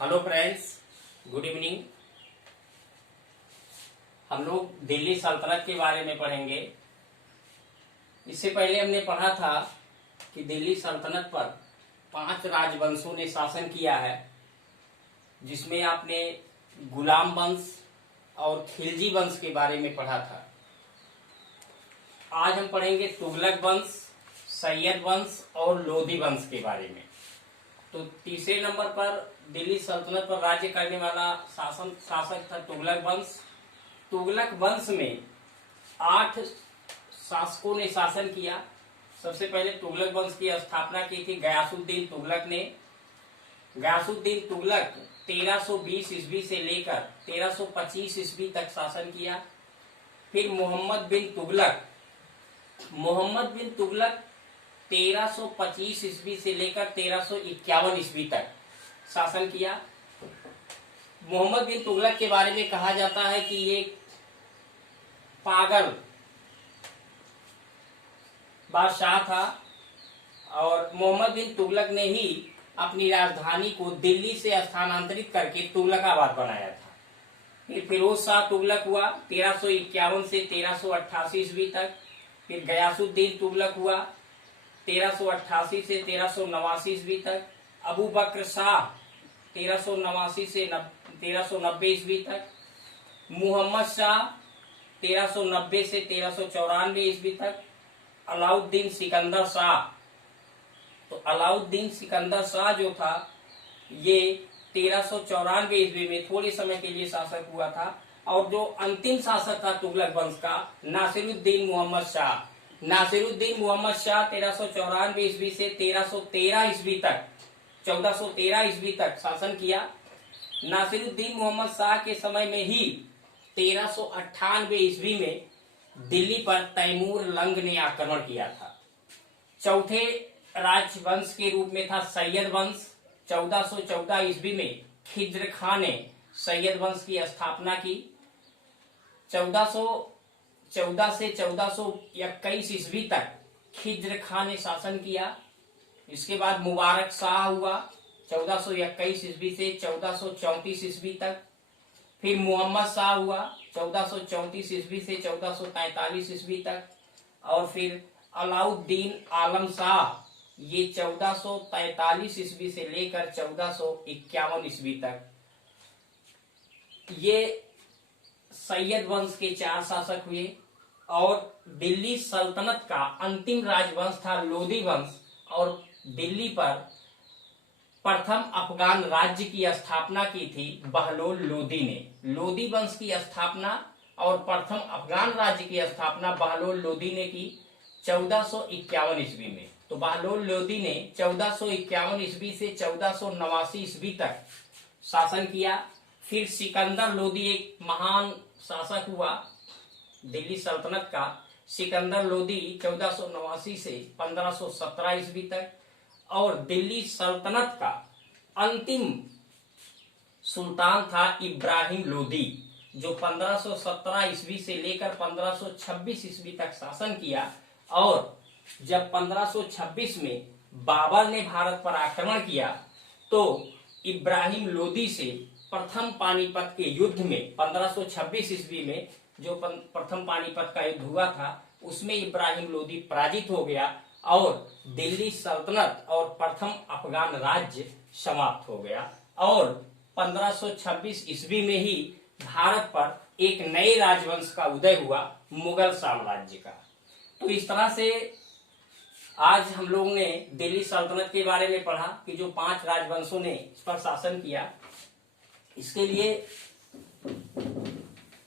Hello friends, good evening. हम लोग दिल्ली सल्तनत के बारे में पढ़ेंगे। इससे पहले हमने पढ़ा था कि दिल्ली सल्तनत पर 5 राजवंशों ने शासन किया है, जिसमें आपने गुलाम वंश और खिलजी वंश के बारे में पढ़ा था। आज हम पढ़ेंगे तुगलक वंश, सैयद वंश और लोधी वंश के बारे में। तो तीसरे नंबर पर दिल्ली सल्तनत पर राज्य करने वाला शासक था तुगलक वंश। तुगलक वंश में 8 शासकों ने शासन किया। सबसे पहले तुगलक वंश की स्थापना की थी गयासुद्दीन तुगलक ने। गयासुद्दीन तुगलक 1320 ईस्वी से लेकर 1325 ईस्वी तक शासन किया। फिर मोहम्मद बिन तुगलक 1325 ईस्वी से लेकर 1351 ईस्वी तक शासन किया। मोहम्मद बिन तुगलक के बारे में कहा जाता है कि ये पागल बादशाह था और मोहम्मद बिन तुगलक ने ही अपनी राजधानी को दिल्ली से स्थानांतरित करके तुगलकाबाद बनाया था। फिर फिरोज शाह तुगलक हुआ 1351 से 1388 ईस्वी तक। फिर गयासुद्दीन तुगलक हुआ 1388 से 1389 ईस्वी तक। अबू बकर शाह 1389 से 1390 ईस्वी तक। मुहम्मद शाह 1390 से 1394 ईस्वी तक। अलाउद्दीन सिकंदर शाह, तो अलाउद्दीन सिकंदर शाह जो था ये 1394 ईस्वी में थोड़े समय के लिए शासक हुआ था। और जो अंतिम शासक था तुगलक वंश का, नासिरुद्दीन मोहम्मद शाह 1394 ईस्वी से 1313 ईस्वी तक 1413 ईस्वी तक शासन किया। नासिरुद्दीन मोहम्मद शाह के समय में ही 1398 ईस्वी में दिल्ली पर तैमूर लंग ने आक्रमण किया था। चौथे राजवंश के रूप में था सैयद वंश। 1414 ईस्वी में खिज्र खां ने सैयद वंश की स्थापना की। 1414 से 1421 ईस्वी तक खिज्र खां ने शासन किया। इसके बाद मुबारक शाह हुआ 1421 ईस्वी से 1434 ईस्वी तक। फिर मोहम्मद शाह हुआ 1434 ईस्वी से 1443 ईस्वी तक। और फिर अलाउद्दीन आलम शाह ये 1443 ईस्वी से लेकर 1451 ईस्वी तक। ये सैयद वंश के 4 शासक हुए। और दिल्ली सल्तनत का अंतिम राजवंश था लोधी वंश। और दिल्ली पर प्रथम अफगान राज्य की स्थापना की थी बहलोल लोधी ने। लोधी वंश की स्थापना और प्रथम अफगान राज्य की स्थापना बहलोल लोधी ने की 1451 ईस्वी में। तो बहलोल लोधी ने 1451 ईस्वी से 1489 ईस्वी तक शासन किया। फिर सिकंदर लोधी एक महान शासक हुआ दिल्ली सल्तनत का। सिकंदर लोधी 1489 से 1517 ईस्वी तक। और दिल्ली सल्तनत का अंतिम सुल्तान था इब्राहिम लोधी, जो 1517 ईस्वी से लेकर 1526 ईस्वी तक शासन किया। और जब 1526 में बाबर ने भारत पर आक्रमण किया तो इब्राहिम लोधी से प्रथम पानीपत के युद्ध में 1526 ईस्वी में जो प्रथम पानीपत का युद्ध हुआ था उसमें इब्राहिम लोधी पराजित हो गया और दिल्ली सल्तनत और प्रथम अफगान राज्य समाप्त हो गया। और 1526 ईस्वी में ही भारत पर एक नए राजवंश का उदय हुआ, मुगल साम्राज्य का। तो इस तरह से आज हम लोगों ने दिल्ली सल्तनत के बारे में पढ़ा कि जो 5 राजवंशों ने इस पर शासन किया। इसके लिए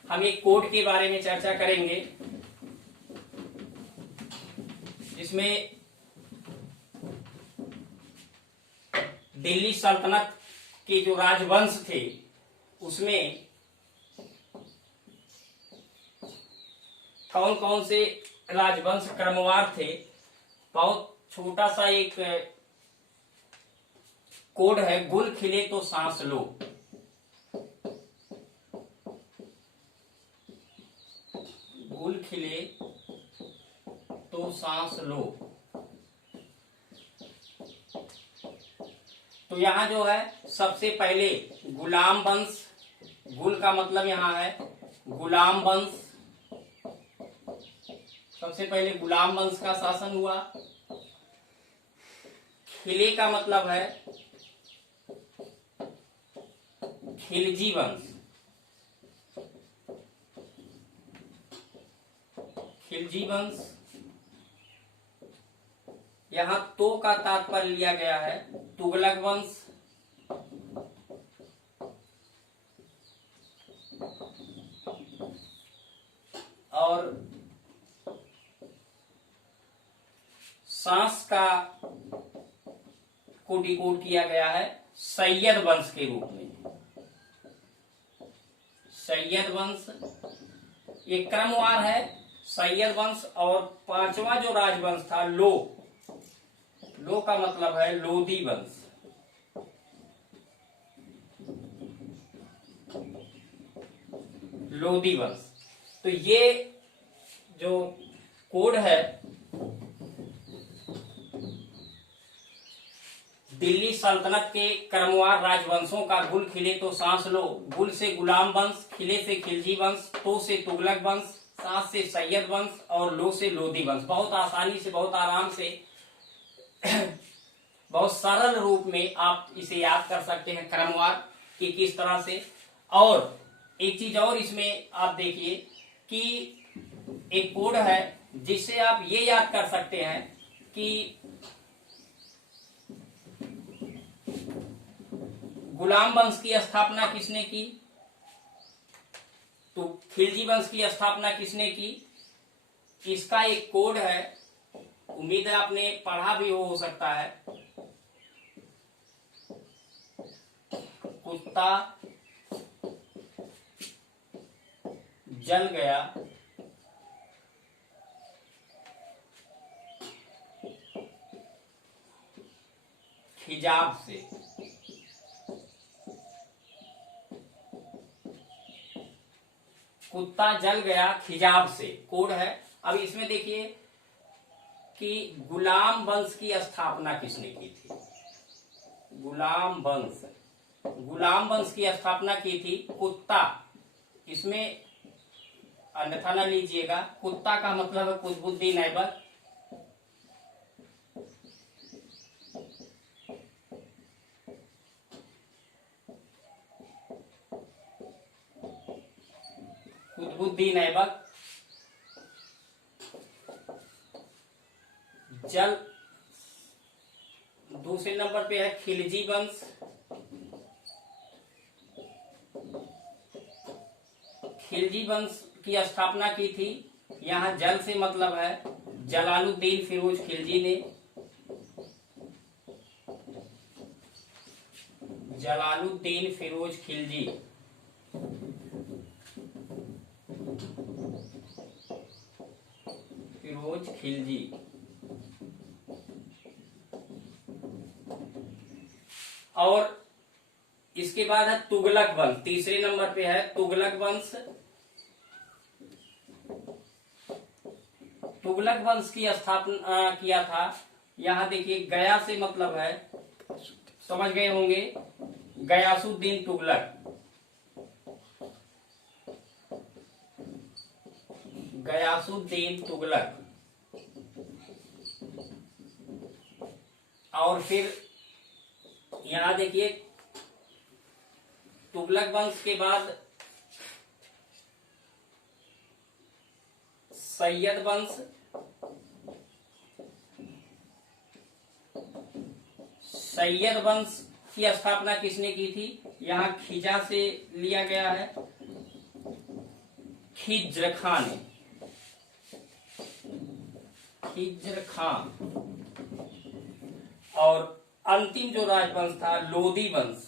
हम एक कोड के बारे में चर्चा करेंगे, जिसमें दिल्ली सल्तनत के जो राजवंश थे उसमें कौन कौन से राजवंश क्रमवार थे। बहुत छोटा सा एक कोड है, गुल खिले तो सांस लो। गुल खिले तो सांस लो। तो यहाँ जो है सबसे पहले गुलाम वंश, गुल का मतलब यहाँ है गुलाम वंश, सबसे पहले गुलाम वंश का शासन हुआ। खिले का मतलब है खिलजी वंश, खिलजी वंश। यहां तो का तात्पर्य लिया गया है तुगलक वंश, और सांस का को डिकोड किया गया है सैयद वंश के रूप में। सैयद वंश ये क्रमवार है, सैयद वंश। और पांचवा जो राजवंश था लो, लो का मतलब है लोदी वंश, लोदी वंश। तो ये जो कोड है दिल्ली सल्तनत के क्रमवार राजवंशों का, गुल खिले तो सांस लो, गुल से गुलाम वंश, खिले से खिलजी वंश, तो से तुगलक वंश, सांस से सैयद वंश और लो से लोदी वंश। बहुत आसानी से, बहुत आराम से, बहुत सरल रूप में आप इसे याद कर सकते हैं क्रमवार कि किस तरह से। और एक चीज और इसमें आप देखिए कि एक कोड है जिससे आप ये याद कर सकते हैं कि गुलाम वंश की स्थापना किसने की, तो खिलजी वंश की स्थापना किसने की। इसका एक कोड है, उम्मीद है आपने पढ़ा भी हो सकता है। कुत्ता जल गया खिजाब से, कुत्ता जल गया खिजाब से कोड है। अब इसमें देखिए कि गुलाम वंश की स्थापना किसने की थी। गुलाम वंश, गुलाम वंश की स्थापना की थी कुत्ता। इसमें अन्यथा न लीजिएगा, कुत्ता का मतलब है कुतुबुद्दीन ऐबक। कुतुबुद्दीन ऐबक। जल दूसरे नंबर पे है खिलजी वंश। खिलजी वंश की स्थापना की थी, यहाँ जल से मतलब है जलालुद्दीन फिरोज खिलजी ने। जलालुद्दीन फिरोज खिलजी। फिरोज खिलजी। और इसके बाद है तुगलक वंश, तीसरे नंबर पे है तुगलक वंश। तुगलक वंश की स्थापना किया था, यहां देखिए गया से मतलब है, समझ गए होंगे, गयासुद्दीन तुगलक। गयासुद्दीन तुगलक। और फिर यहां देखिए तुगलक वंश के बाद सैयद वंश। सैयद वंश की स्थापना किसने की थी, यहां खिजा से लिया गया है, खिज्र खां ने। खिज्र खां। और अंतिम जो राजवंश था लोदी वंश।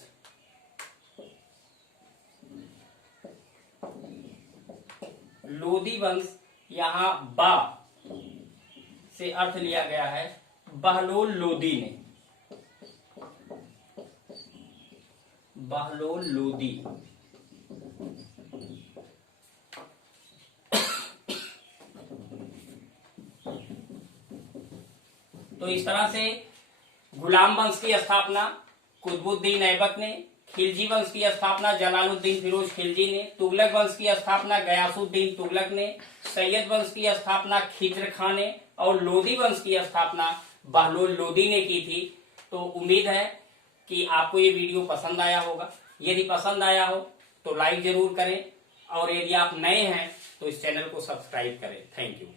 लोदी वंश, यहां बा से अर्थ लिया गया है बहलोल लोदी ने। बहलोल लोदी। तो इस तरह से गुलाम वंश की स्थापना, कुतुबुद्दीन ऐबक ने। खिलजी वंश की स्थापना जलालुद्दीन फिरोज खिलजी ने। तुगलक वंश की स्थापना गयासुद्दीन तुगलक ने। सैयद वंश की स्थापना खिज्र खां ने। और लोदी वंश की स्थापना बहलोल लोदी ने की थी। तो उम्मीद है कि आपको ये वीडियो पसंद आया होगा। यदि पसंद आया हो तो लाइक जरूर करें, और यदि आप नए हैं तो इस चैनल को सब्सक्राइब करें। Thank you.